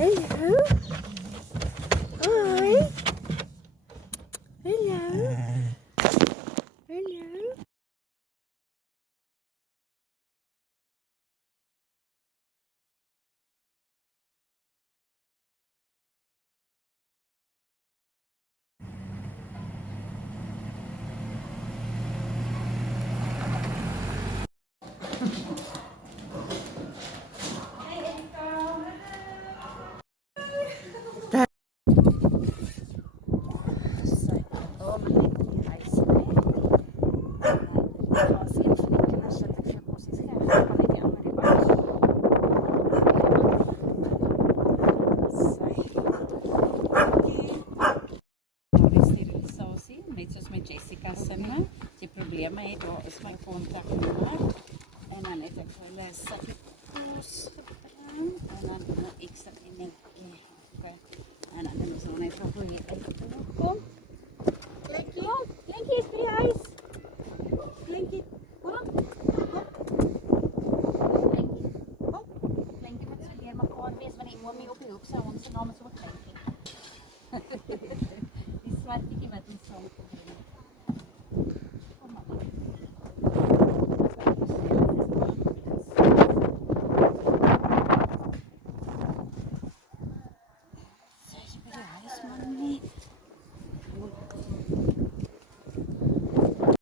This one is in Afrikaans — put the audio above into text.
Hello. Hi. Hello. Hello. Net soos met Jessica se nou. Die probleme het, daar is my kontaknommer. En dan het ek hulle sakkie kos gebring en dan nog ekstra enetjie. Okay. En dan is ons net vir hoe kom. Klinkie. Klinkie is by die huis. Klinkie. Kom. Klinkie. Kom. Klinkie moet so leer mekaar wees want die oomie op die hoek sy ons se naam is ook Klinkie. Die swartjie wat ons saam kom. Kom maar.